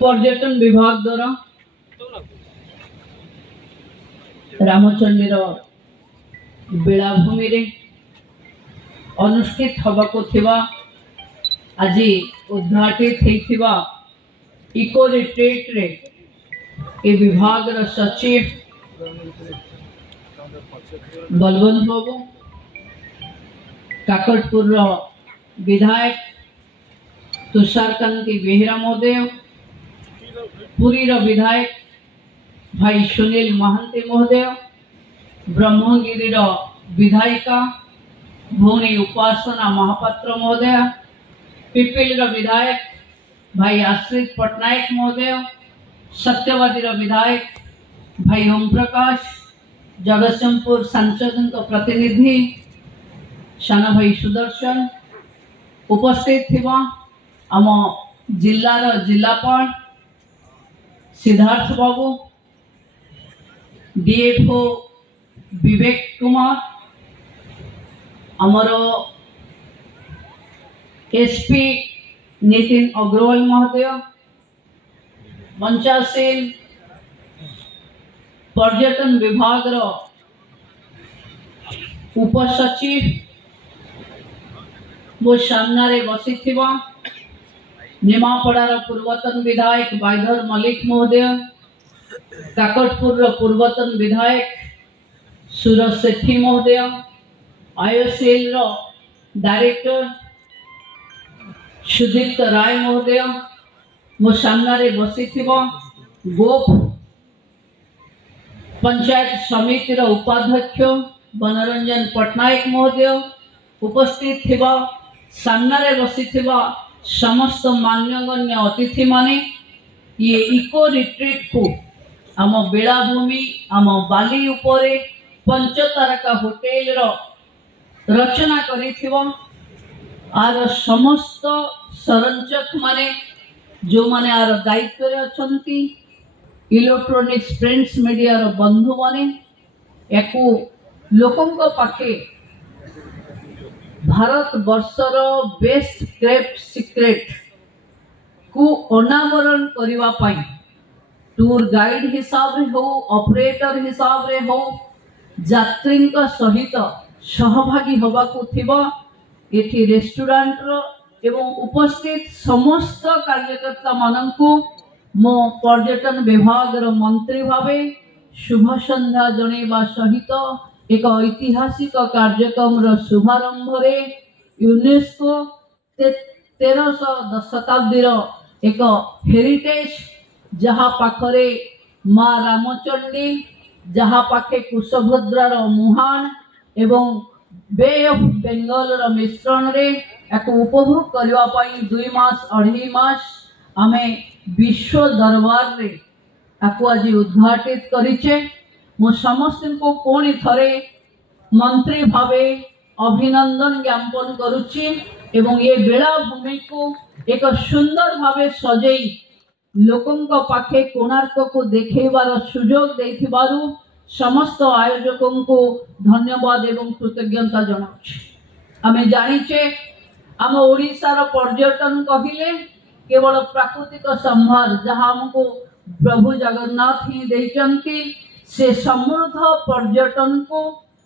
पर्यटन विभाग द्वारा रामचंडीर बेलाभूमि रे अनुष्ठित होबाको थिबा आज उद्घाटित होइथिबा इको रिट्रीट रे ए विभाग रा सचिव बलवंत बाबू, काकटपुर विधायक तुषारकांति बेहरा महोदय, पुरी विधायक भाई सुनील महांती महोदय, ब्रह्मगिरी विधायिका भौनी उपासना महापात्र महोदय, पिपिल विधायक भाई आश्रित पटनायक महोदय, सत्यवादी विधायक भाई ओम प्रकाश, जगतसिंहपुर सांसद प्रतिनिधि साना भाई सुदर्शन, उपस्थित थिबा आम जिल्लार जिलापाल सिद्धार्थ बाबू, डीएफओ विवेक कुमार, आमर एसपी नितिन अग्रवाल महोदय, पंचायत पर्यटन विभाग उपसचिव वो सामने बसी निमापड़ार पूर्वतन विधायक बाइधर मलिक महोदय, काकटपुर पूर्वतन विधायक सूरज सेठी महोदय, आईओसीएल डायरेक्टर सुदीप्त राय महोदय, मो सामने बसी गोप पंचायत समितिर उपाध्यक्ष मनोरंजन पटनायक महोदय, उपस्थित थिबा सामने बसी समस्त मान्यगण्य अतिथि माने ये इको रिट्रीट को आम बेलाभूमि आम बाली उपरे पंचतारका होटेल रचना करिथिबो। आर समस्त संरचक माने जो माने आर दायित्व रे अछंती, इलेक्ट्रॉनिक्स प्रिंट्स मीडिया रो बंधु माने एको लोकंक पाखे भारत वर्षर बेस्ट केप्ट सीक्रेट को अनावरण करिवा पाई टूर गाइड हिसाब रे हो, ऑपरेटर हिसाब रे हो, यात्री सहित सहभागी होबा को थिबा एठी रेस्टोरेंट रो एवं उपस्थित समस्त कार्यकर्ता माननकु मो पर्यटन विभाग रो मंत्री भावे शुभ संध्या जणेबा सहित एक ऐतिहासिक कार्यक्रम रो शुभारंभ रे यूनेस्को 13 शताब्दी रो एक हेरिटेज जहा पाखरे माँ रामचंडी, जहा पाखे कुशभद्रा रो मुहान एवं बे ऑफ बेंगल रो मिश्रण रे एक उपभोग करबा पई 2 मास 2.5 मास आमे विश्व दरबार रे आकु आज उद्घाटित करिचे। मो समस्त को कोणी थरे मंत्री भावे अभिनंदन ज्ञापन करुची एवं ये बेलाभूमि को एक सुंदर भावे सजेई लोकंक पाखे कोणार्क को देखेबार सुजोग देथिबारु समस्त आयोजकों को धन्यवाद एवं कृतज्ञता जनाउछि। आमे जानिचे आम ओडिशार पर्यटन कहिले केवल प्राकृतिक संभार जहाँ हमको प्रभु जगन्नाथ ही देइचंती से समृद्ध पर्यटन को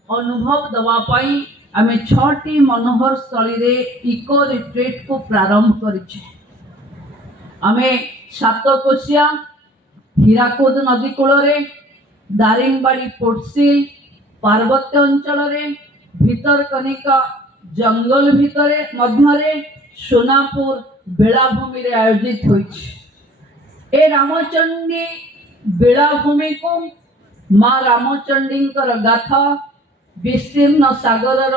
अनुभव दवा पाई आमे 6टी मनोहर स्थली रे इको रिट्रीट को प्रारंभ करिछे। आमे सातकोशिया हीराकुद नदी कूल रे, दारिंगबाड़ी पोटसिल पार्वत्य अंचल रे, भितरकनिका जंगल भितरे मध्यरे सोनापुर बेलाभूमि रे आयोजित होइछे। ए रामचंडी बेलाभूमि को माँ रामचंडी गाथा विस्तीर्ण सागर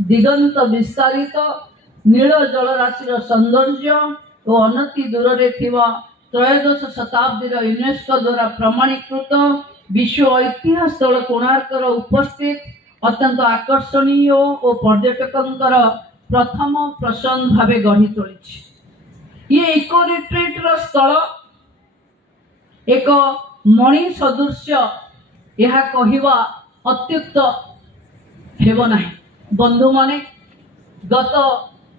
दिगंत विस्तारित नील जलराशि सौंदर्य और अनति दूर रे थिबा 13 शताब्दी यूनेस्को द्वारा प्रमाणीकृत विश्व ऐतिहासिक स्थल कोणार्क उपस्थित अत्यंत आकर्षणीय और पर्यटकंकर प्रथम प्रसन्न भावे गढ़ी तोली। ये इको रिट्रीट स्थल एक मणि सदृश्य यह कहवा अत्युक्त हेब नाही। बंधु माने गत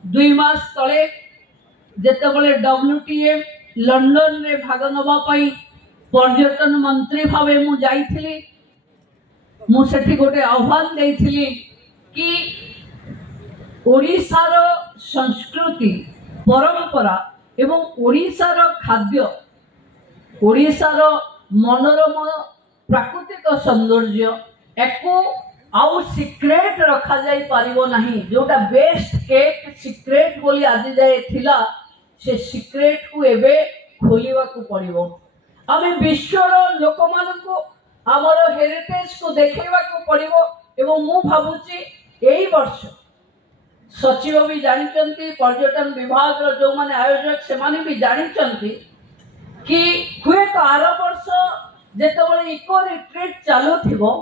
2 मास तले जेतेबेले WTM लंडन रे भाग नबा पई पर्यटन मंत्री भावे मु जाइथिली मु सेठी गोटे आह्वान देइथिली कि ओडिशार संस्कृति परंपरा एवं ओडिशार खाद्य ओडिशार मनोरम प्राकृतिक सौंदर्य एको आउ सिक्रेट रखा जाई पारिबो नाही जोटा बेस्ट केक सिक्रेट बोली आज जाए थिला से सिक्रेट को एबे खोलिवा को पड़िबो आमे विश्वर लोक मानको हमर हेरिटेज को देखैवा को पड़िबो एवं मु भाबुची एई वर्ष सचिव भी जानिचंती पर्यटन विभाग रो जो माने आयोजक से माने भी जानिचंती कि हुए तो आर वर्ष जेतेबेले इको रिट्रीट चालू थिबो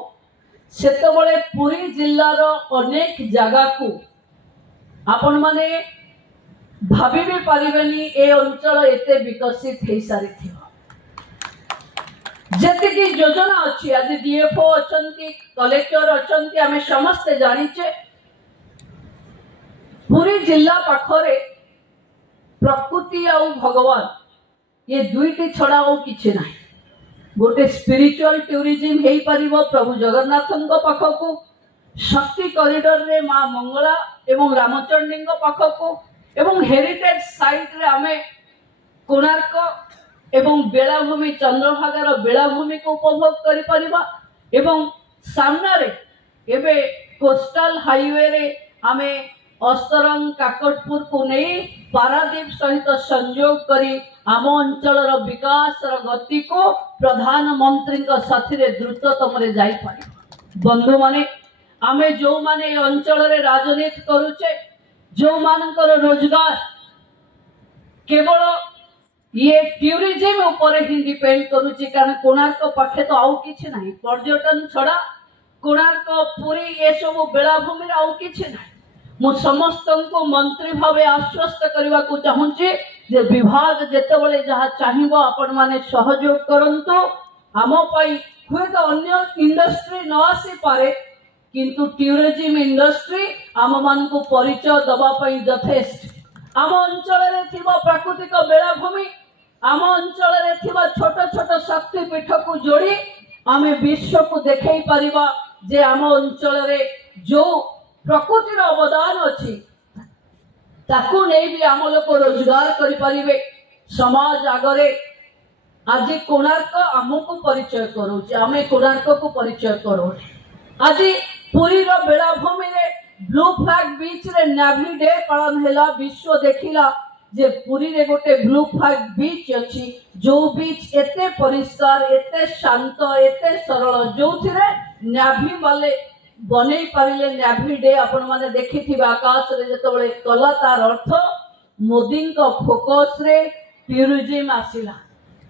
सेतेबेले पुरी जिल्लार अनेक जगह को आपण माने भाभी भी पारिबेनी ए अंचल एते विकसित हे सारी थिबो जेतिकी योजना अछि आज डीएफओ अछंती कलेक्टर अछंती आमे समस्त जानिचे पुरी जिल्ला पाखरे प्रकृति आ भगवान ये दुईटी छड़ा और किछि नाही गोटे स्पिरिचुअल टूरिज्म हेई परिबो प्रभु जगन्नाथंक पाखकु शक्ति कॉरिडोर रे मां मंगला एवं रामचंडींक पाखकु एवं हेरिटेज साइट रे आमे कोणार्क एवं बेलाभूमि चंद्रभागार बेलाभूमि को उपभोग करि परिबा एवं सामना रे एबे कोस्टल हाईवे रे आमे अस्तरंग काकटपुर को नहीं पारादीप सहित संयोग करी आम अंचल विकास गति को प्रधानमंत्री साथी द्रुततम जाई पारि बंधु माने आमे जो माने अंचल रे राजनीति करूचे जो मानकर रोजगार केवल ये टूरिज्म ऊपर ही डिपेंड करूची कारण कोणार्क पाखे तो आउ किछि नाही पर्यटन छड़ा कोणार्क पुरी ये सब बेलाभूमि आउ किछि नाही मु समस्त को मंत्री भावे आश्वस्त करने को चाहूँगी जे विभाग जेतेबेले जहाँ चाहिबो आपण माने सहयोग करंतु आम पाई हुए तो अन्य इंडस्ट्री न आसी पारे किंतु टूरिज्म इंडस्ट्री आम मान को परिचय दबा पाई यथेष्ट आम अंचल रे थिबा प्राकृतिक बेलाभूमि आम अंचल रे थिबा छोट छोट शक्ति पीठ को जोड़ी आमे विश्व को देखै परिबा जे आम अंचल रे जो प्रकृतिर अवदान अच्छी ताकू नहीं भी आम लोग रोजगार करि परिबे समाज आगरे आज कोणार्क आमको परिचय करूचे आमे कोणार्क को परिचय करू आज पुरी रो बेलाभूमि रे ब्लू फ्लैग बीच रे नेवी डे पालन हैला विश्व देखिला जे पुरी रे गोटे ब्लू फ्लैग बीच अछि जो बीच एते परिष्कार एते शांत एते सरल जोथिरे नेवी वाले बनै पारिले नेवी डे आपण माने देखिथिबा आकाश रे जेतबेले कला तार अर्थ मोदी को फोकस रे टूरिज्म आसिला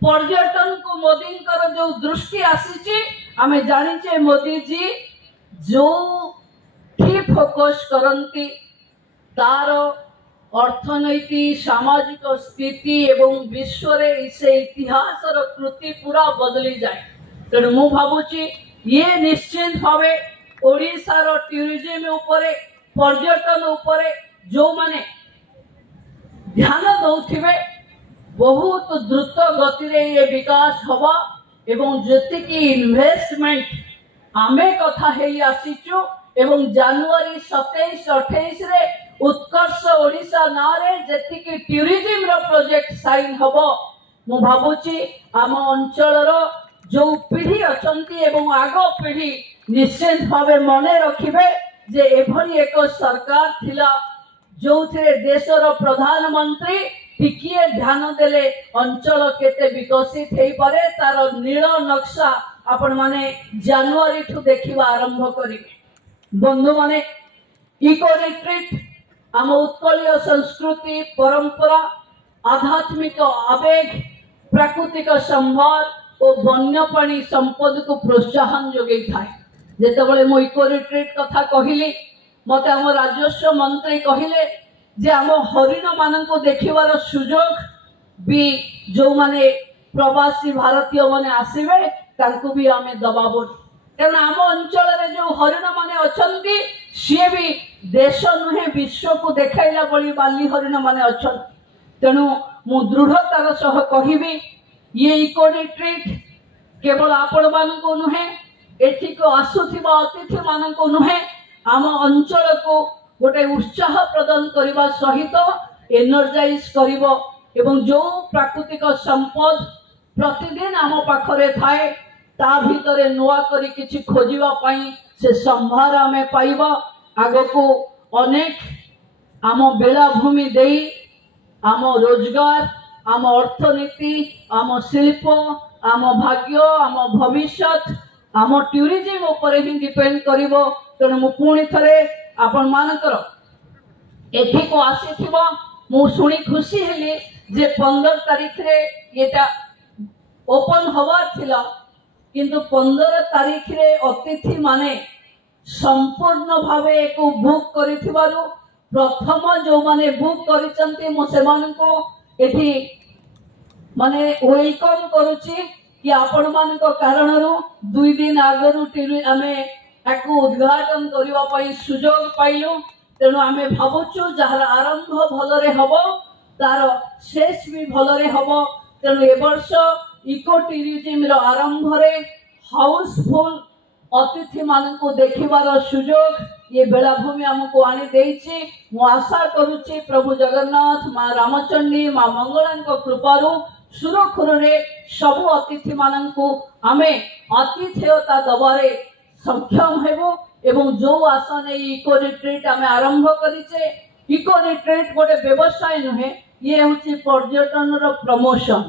पर्यटन को मोदी कर जो दृष्टि आसीची आमे जानिचे मोदी जी जो की फोकस करंती तार अर्थनैतिक सामाजिक स्थिति एवं विश्व रे इसे इतिहास रो कृति पूरा बदली जाए तेणु मु भाबुची ये निश्चित भावे ओडिशार टूरिज्म उपरे पर्यटन उपरे जो माने ध्यान दौथिबे बहुत द्रुत गति रे ये विकास हवा एवं जति की इन्वेस्टमेंट आमे कथा हेई आसीचु एवं जनवरी 27-28 रे उत्कर्ष ओडिशा ना रे जति की टूरिज्म रो प्रोजेक्ट साइन हबो मु भाबुची आम अंचल रो जो पीढ़ी अछंती एवं आगो पीढ़ी निश्चित भावे मने रखिबे जे एभली एक सरकार थिला जो थे देशर प्रधानमंत्री टिकिए ध्यान देले अंचल केते विकसित हेई पारे तार नील नक्शा आपण माने जनवरी ठु देखिबा आरंभ करिबे बंधु माने इको रिट्रीट आम उत्कलीय संस्कृति परंपरा आध्यात्मिक आवेग प्राकृतिक संभार और वन्यप्राणी संपद को प्रोत्साहन जोगई थाए जेतेबेले मो इको रिट्रीट कथा कहिली मते हम राजस्व मंत्री कहिले जे आम हरिण मान को देखिबार सुजोग भी जो माने प्रवासी भारतीय माने आसीबे तांको भी आमे दबाबो कारण आम अंचल रे जो हरिण माने अछंती सी भी देश नुहे विश्व को देखला बड़ी बाली हरिण माने अच्छा। तेणु मु दृढ़तार सह कहबी ये इको रिट्रीट केवल आपण मानक नुहे एठी को आसुथिबा अतिथि मानक नुहे आम अंचल को गोटे उत्साह प्रदान करने सहित एनर्जाइज करिवो एवं जो प्राकृतिक संपद प्रतिदिन आम पाखरे थाए ता भितरे नुआ करी किछि खोजिबा पई से संभार आमे पाइबा। आगको अनेक आम बेलाभूमि देई आम रोजगार आम अर्थनीति आम शिल्प आम भाग्य आम भविष्यत आम टूरिज्म उपरे ही डिपेंड करिवो। तेणु मु पुणी थरे आपण मानकर एठी को आसीथिबो मु सुनी खुशी हेली जे 15 तारीख रे एटा ओपन हवा थिला किंतु 15 तारीख रे अतिथि माने संपूर्ण भावे को बुक करिथिबारु प्रथम जो माने बुक करिसंती मु सेमानको एठी माने वेलकम करूची कि आपण मानको कारणरू 2 दिन आगरु टीवी आमे एको उद्घाटन करबा पई सुजोग पाइलु। तेणु आमे भाबुचु जहार आरंभ भलरे हबो तार शेष भी भलरे हबो। तेणु ए वर्ष इको टूरिज्म रो आरंभ रे हाउसफुल अतिथि मानकु देखिबार सुजोग ये बेलाभूमि हमको आनी देइछि। मु आशा करूछि प्रभु जगन्नाथ माँ रामचंडी माँ मंगलांको कृपारू सुरखुर रे सबु अतिथि मानकु आमे आतिथेयता दबारे सक्षम हेबो एवं जो आशा ने इको रिट्रीट आमे आरंभ करिचे। इको रिट्रीट गोटे व्यवसाय नुहे ये होची पर्यटन रो प्रमोशन।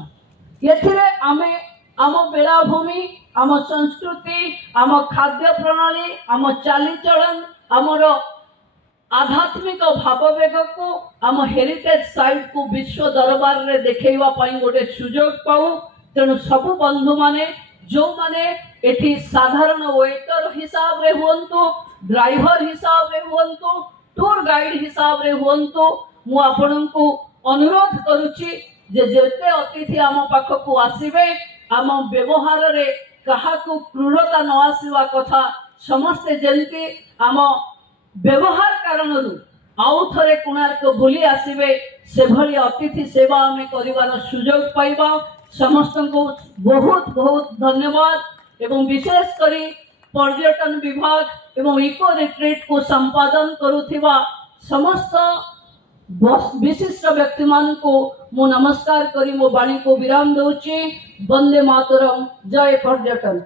एथिरे आमे आम बेलाभूमि आम संस्कृति आम खाद्य प्रणाली आम चालीचलन आमर आध्यात्मिक भाववेग को आम हेरिटेज साइट को विश्व दरबार रे देखैवा पई गोटे सुजोग पाऊ। तेणु सबु बंधु माने जो माने एठी साधारण वेटर हिसाब रे हुंतु ड्राइवर हिसाब रे हुंतु टूर गाइड हिसाब रे हुंतु मु आपनकु अनुरोध करूची जे जेते अतिथि आम पाखकु आसीबे आम व्यवहार रे काहाकु क्रूरता न आसीवा कथा समस्ते जेंति आम व्यवहार कारणरू आउ थरे कोणार्क बुली आसीबे से भली अतिथि सेवा आमे करिवार सुजोग पाइबा। समस्त को बहुत बहुत धन्यवाद एवं विशेष करी पर्यटन विभाग एवं इको रिट्रीट को संपादन करुथिबा समस्त विशिष्ट व्यक्ति मान को मु नमस्कार करी मो बाणी को विराम दउची। वंदे मातरम। जय पर्यटन।